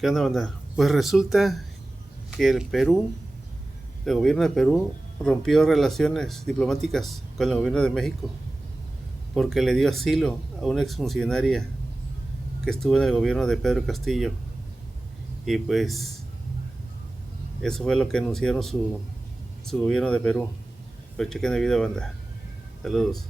¿Qué onda, banda? Pues resulta que el gobierno de Perú, rompió relaciones diplomáticas con el gobierno de México porque le dio asilo a una exfuncionaria que estuvo en el gobierno de Pedro Castillo. Y pues eso fue lo que anunciaron su gobierno de Perú. Pero chequen el video, banda. Saludos.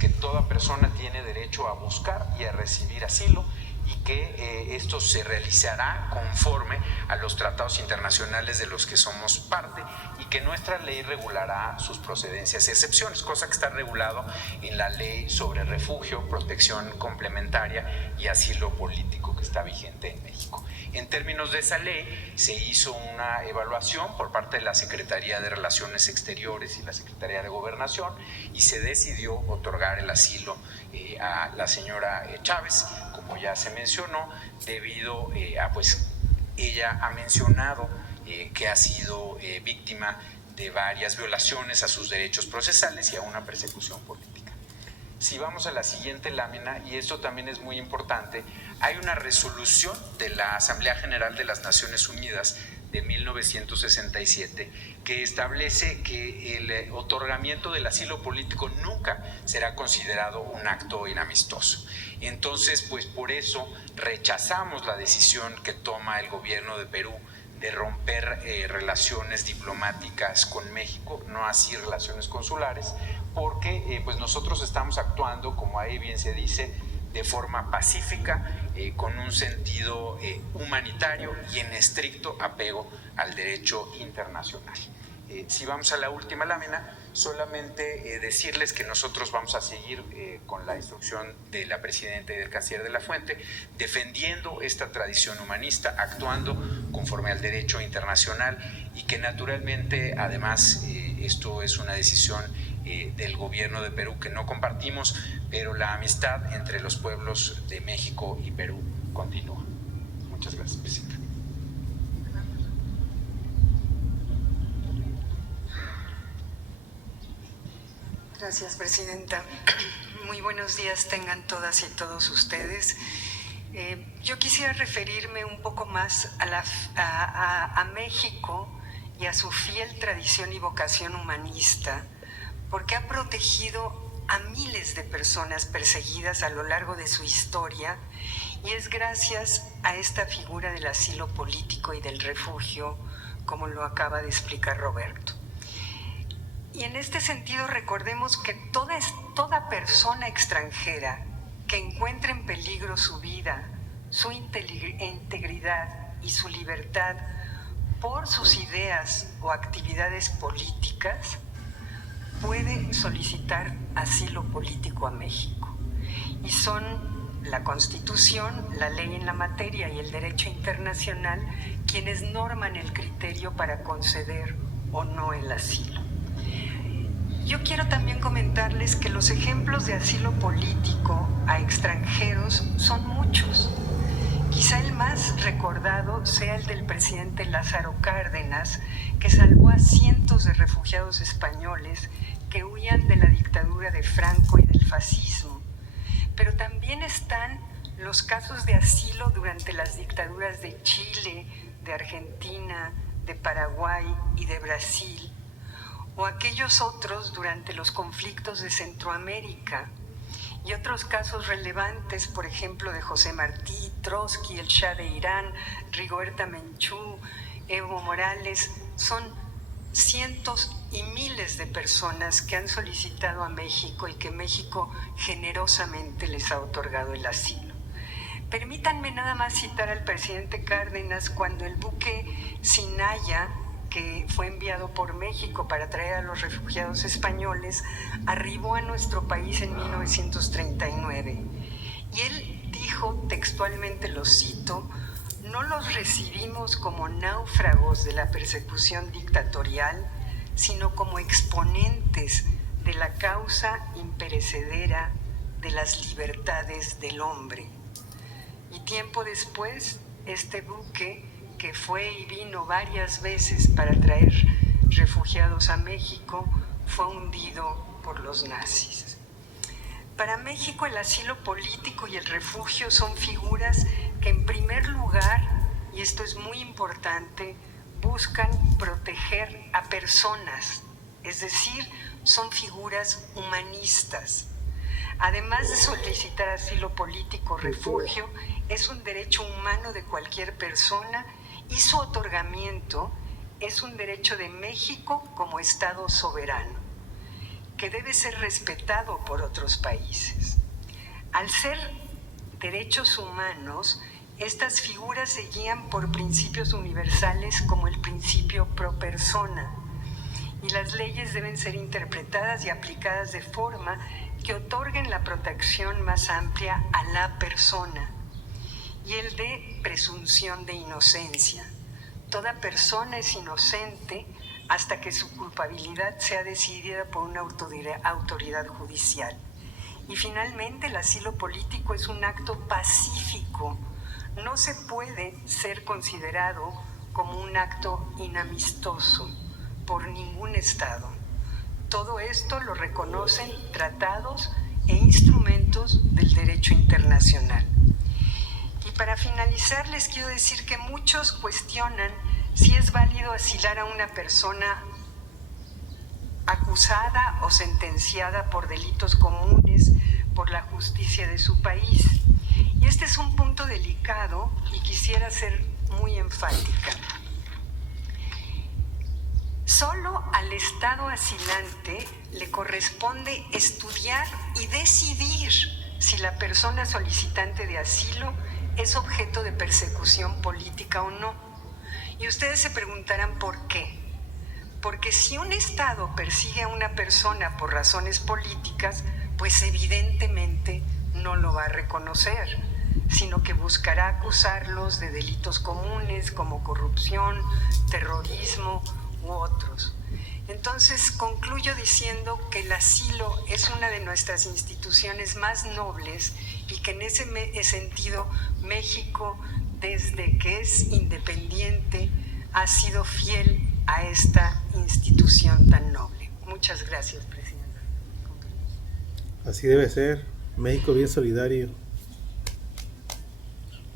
Que toda persona tiene derecho a buscar y a recibir asilo y que esto se realizará conforme a los tratados internacionales de los que somos parte y que nuestra ley regulará sus procedencias y excepciones, cosa que está regulado en la ley sobre refugio, protección complementaria y asilo político que está vigente en México. En términos de esa ley, se hizo una evaluación por parte de la Secretaría de Relaciones Exteriores y la Secretaría de Gobernación y se decidió otorgar el asilo a la señora Chávez, como ya se mencionó, debido a pues ella ha mencionado que ha sido víctima de varias violaciones a sus derechos procesales y a una persecución política. Si vamos a la siguiente lámina, y esto también es muy importante, hay una resolución de la Asamblea General de las Naciones Unidas de 1967 que establece que el otorgamiento del asilo político nunca será considerado un acto inamistoso. Entonces, pues por eso rechazamos la decisión que toma el gobierno de Perú de romper relaciones diplomáticas con México, no así relaciones consulares, porque pues nosotros estamos actuando, como ahí bien se dice, de forma pacífica, con un sentido humanitario y en estricto apego al derecho internacional. Si vamos a la última lámina, solamente decirles que nosotros vamos a seguir con la instrucción de la presidenta y del canciller de la Fuente, defendiendo esta tradición humanista, actuando conforme al derecho internacional y que naturalmente, además, esto es una decisión del gobierno de Perú que no compartimos, pero la amistad entre los pueblos de México y Perú continúa. Muchas gracias, presidenta. Gracias, presidenta. Muy buenos días tengan todas y todos ustedes. Yo quisiera referirme un poco más a México y a su fiel tradición y vocación humanista, porque ha protegido a miles de personas perseguidas a lo largo de su historia, y es gracias a esta figura del asilo político y del refugio, como lo acaba de explicar Roberto. Y en este sentido recordemos que toda persona extranjera que encuentre en peligro su vida, su integridad y su libertad por sus ideas o actividades políticas, puede solicitar asilo político a México. Y son la Constitución, la ley en la materia y el derecho internacional quienes norman el criterio para conceder o no el asilo. Yo quiero también comentarles que los ejemplos de asilo político a extranjeros son muchos. Quizá el más recordado sea el del presidente Lázaro Cárdenas, que salvó a cientos de refugiados españoles que huían de la dictadura de Franco y del fascismo. Pero también están los casos de asilo durante las dictaduras de Chile, de Argentina, de Paraguay y de Brasil, o aquellos otros durante los conflictos de Centroamérica, y otros casos relevantes, por ejemplo, de José Martí, Trotsky, el Shah de Irán, Rigoberta Menchú, Evo Morales. Son cientos y miles de personas que han solicitado a México y que México generosamente les ha otorgado el asilo. Permítanme nada más citar al presidente Cárdenas cuando el buque Sinaya, que fue enviado por México para traer a los refugiados españoles, arribó a nuestro país en 1939. Y él dijo, textualmente lo cito, no los recibimos como náufragos de la persecución dictatorial, sino como exponentes de la causa imperecedera de las libertades del hombre. Y tiempo después, este buque, que fue y vino varias veces para traer refugiados a México, fue hundido por los nazis. Para México el asilo político y el refugio son figuras que en primer lugar y esto es muy importante, buscan proteger a personas, es decir, son figuras humanistas. Además de solicitar asilo político, refugio, es un derecho humano de cualquier persona y su otorgamiento es un derecho de México como Estado soberano, que debe ser respetado por otros países. Al ser derechos humanos, estas figuras se guían por principios universales como el principio pro persona, y las leyes deben ser interpretadas y aplicadas de forma que otorguen la protección más amplia a la persona, y el de presunción de inocencia. Toda persona es inocente hasta que su culpabilidad sea decidida por una autoridad judicial. Y finalmente, el asilo político es un acto pacífico. No se puede ser considerado como un acto inamistoso por ningún Estado. Todo esto lo reconocen tratados e instrumentos del derecho internacional. Y para finalizar, les quiero decir que muchos cuestionan si es válido asilar a una persona acusada o sentenciada por delitos comunes por la justicia de su país. Y este es un punto delicado y quisiera ser muy enfática. Solo al Estado asilante le corresponde estudiar y decidir si la persona solicitante de asilo es objeto de persecución política o no. Y ustedes se preguntarán por qué. Porque si un Estado persigue a una persona por razones políticas, pues evidentemente no lo va a reconocer, sino que buscará acusarlos de delitos comunes como corrupción, terrorismo u otros. Entonces concluyo diciendo que el asilo es una de nuestras instituciones más nobles y que en ese sentido México, desde que es independiente, ha sido fiel a esta institución tan noble. Muchas gracias, Presidenta. Así debe ser. México bien solidario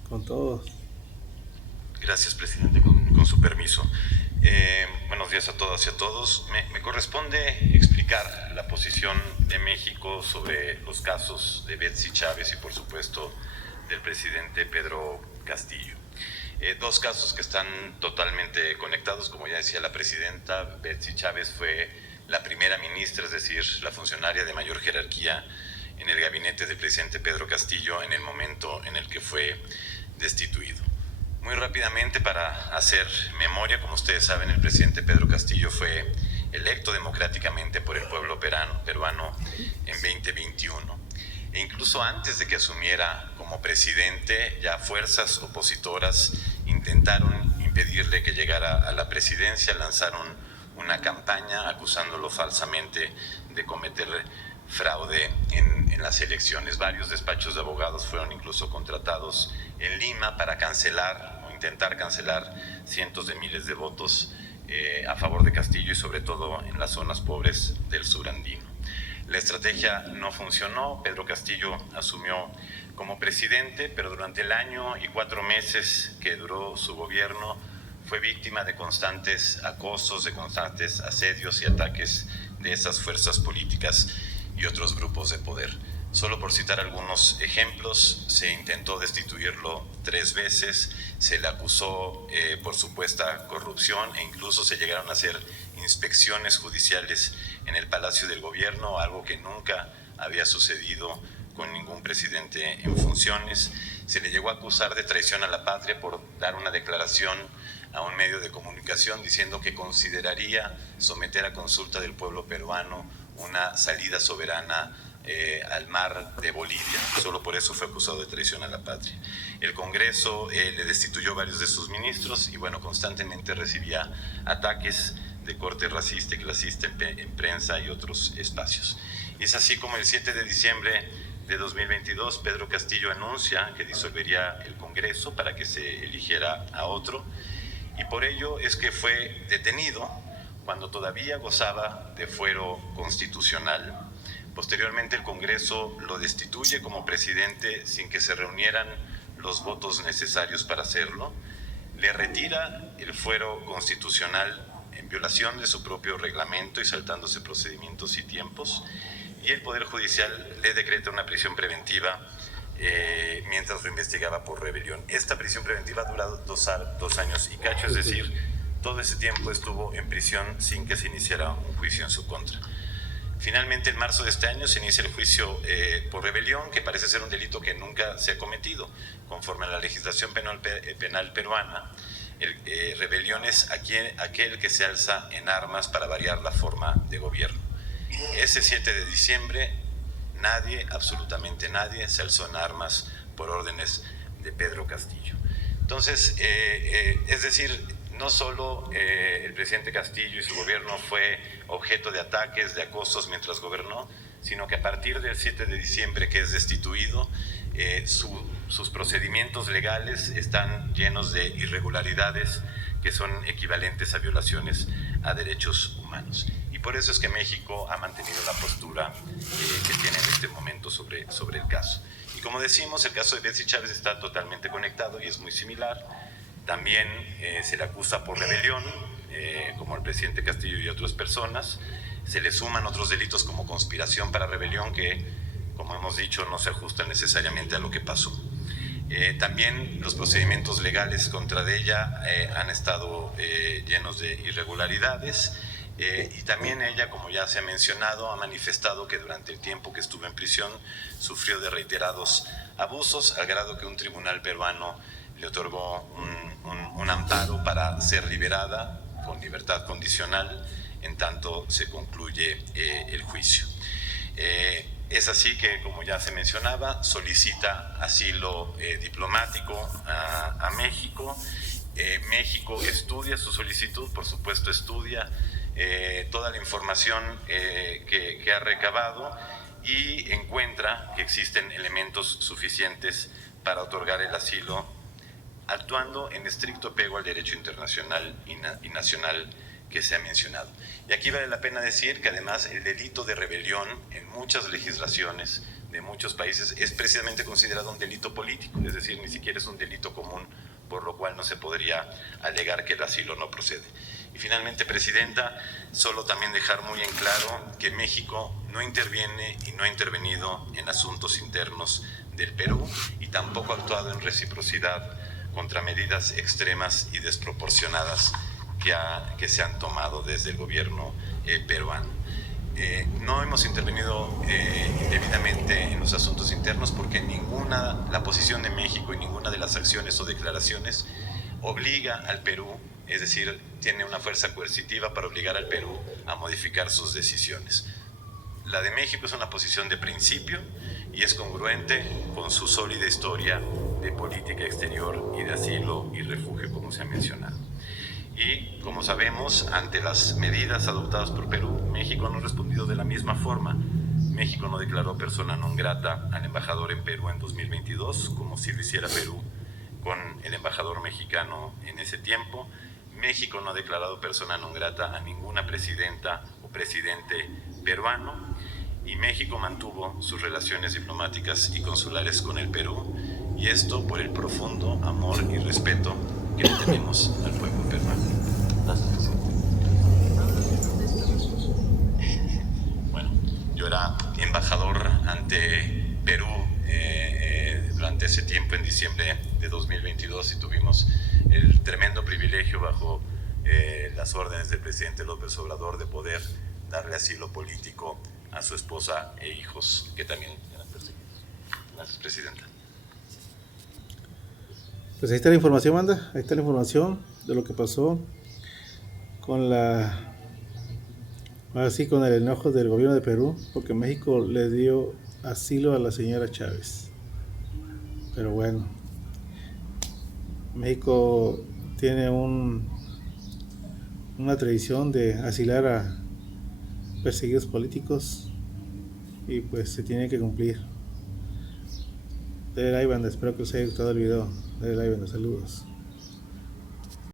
con todos. Gracias, Presidente, con su permiso. Buenos días a todas y a todos. Me corresponde explicar la posición de México sobre los casos de Betsy Chávez y, por supuesto, del presidente Pedro Castillo. Dos casos que están totalmente conectados. Como ya decía la presidenta, Betsy Chávez fue la primera ministra, es decir, la funcionaria de mayor jerarquía en el gabinete del presidente Pedro Castillo en el momento en el que fue destituido. Muy rápidamente, para hacer memoria, como ustedes saben, el presidente Pedro Castillo fue electo democráticamente por el pueblo peruano en 2021. E incluso antes de que asumiera como presidente, ya fuerzas opositoras intentaron impedirle que llegara a la presidencia, lanzaron una campaña acusándolo falsamente de cometer fraude en las elecciones. Varios despachos de abogados fueron incluso contratados en Lima para cancelar o intentar cancelar cientos de miles de votos a favor de Castillo y sobre todo en las zonas pobres del sur andino. La estrategia no funcionó. Pedro Castillo asumió como presidente, pero durante el año y 4 meses que duró su gobierno fue víctima de constantes acosos, de constantes asedios y ataques de esas fuerzas políticas y otros grupos de poder. Solo por citar algunos ejemplos, se intentó destituirlo 3 veces, se le acusó por supuesta corrupción e incluso se llegaron a hacer inspecciones judiciales en el Palacio del Gobierno, algo que nunca había sucedido con ningún presidente en funciones. Se le llegó a acusar de traición a la patria por dar una declaración a un medio de comunicación diciendo que consideraría someter a consulta del pueblo peruano una salida soberana al mar de Bolivia. Solo por eso fue acusado de traición a la patria. El Congreso le destituyó varios de sus ministros y bueno, constantemente recibía ataques de corte racista y clasista en prensa y otros espacios. Y es así como el 7 de diciembre de 2022 Pedro Castillo anuncia que disolvería el Congreso para que se eligiera a otro, y por ello es que fue detenido cuando todavía gozaba de fuero constitucional. Posteriormente el Congreso lo destituye como presidente sin que se reunieran los votos necesarios para hacerlo. le retira el fuero constitucional en violación de su propio reglamento y saltándose procedimientos y tiempos, y el Poder Judicial le decreta una prisión preventiva mientras lo investigaba por rebelión. Esta prisión preventiva ha durado 2 años y cacho, es decir, todo ese tiempo estuvo en prisión sin que se iniciara un juicio en su contra. Finalmente, en marzo de este año se inicia el juicio por rebelión, que parece ser un delito que nunca se ha cometido. Conforme a la legislación penal peruana, rebelión es aquel que se alza en armas para variar la forma de gobierno. Ese 7 de diciembre, nadie, absolutamente nadie, se alzó en armas por órdenes de Pedro Castillo. Entonces, es decir, no solo el presidente Castillo y su gobierno fue objeto de ataques, de acosos mientras gobernó, sino que a partir del 7 de diciembre que es destituido, sus procedimientos legales están llenos de irregularidades que son equivalentes a violaciones a derechos humanos. Y por eso es que México ha mantenido la postura que tiene en este momento sobre el caso. Y como decimos, el caso de Betsy Chávez está totalmente conectado y es muy similar. También se le acusa por rebelión, como el presidente Castillo y otras personas. Se le suman otros delitos como conspiración para rebelión que, como hemos dicho, no se ajustan necesariamente a lo que pasó. También los procedimientos legales contra ella han estado llenos de irregularidades. Y también ella, como ya se ha mencionado, ha manifestado que durante el tiempo que estuvo en prisión sufrió de reiterados abusos, al grado que un tribunal peruano le otorgó un amparo para ser liberada con libertad condicional en tanto se concluye el juicio. Es así que, como ya se mencionaba, solicita asilo diplomático a México. México estudia su solicitud, por supuesto estudia toda la información que ha recabado y encuentra que existen elementos suficientes para otorgar el asilo, actuando en estricto apego al derecho internacional y nacional que se ha mencionado. Y aquí vale la pena decir que además el delito de rebelión en muchas legislaciones de muchos países es precisamente considerado un delito político, es decir, ni siquiera es un delito común, por lo cual no se podría alegar que el asilo no procede. Y finalmente, Presidenta, solo también dejar muy en claro que México no interviene y no ha intervenido en asuntos internos del Perú y tampoco ha actuado en reciprocidad contra medidas extremas y desproporcionadas que se han tomado desde el gobierno peruano. No hemos intervenido indebidamente en los asuntos internos porque la posición de México y ninguna de las acciones o declaraciones obliga al Perú, es decir, tiene una fuerza coercitiva para obligar al Perú a modificar sus decisiones. La de México es una posición de principio y es congruente con su sólida historia de política exterior y de asilo y refugio, como se ha mencionado. Y, como sabemos, ante las medidas adoptadas por Perú, México no ha respondido de la misma forma. México no declaró persona non grata al embajador en Perú en 2022, como si lo hiciera Perú con el embajador mexicano en ese tiempo. México no ha declarado persona non grata a ninguna presidenta o presidente peruano. Y México mantuvo sus relaciones diplomáticas y consulares con el Perú, y esto por el profundo amor y respeto que le tenemos al pueblo peruano. Gracias. Bueno, yo era embajador ante Perú durante ese tiempo, en diciembre de 2022, y tuvimos el tremendo privilegio, bajo las órdenes del presidente López Obrador, de poder darle asilo político a su esposa e hijos que también eran perseguidos. Gracias, Presidenta. Pues ahí está la información, banda. Ahí está la información de lo que pasó con con el enojo del gobierno de Perú, porque México le dio asilo a la señora Chávez. Pero bueno, México tiene una tradición de asilar a perseguidos políticos y pues se tiene que cumplir. Dale like, banda, espero que os haya gustado el video. Dale like, banda, saludos.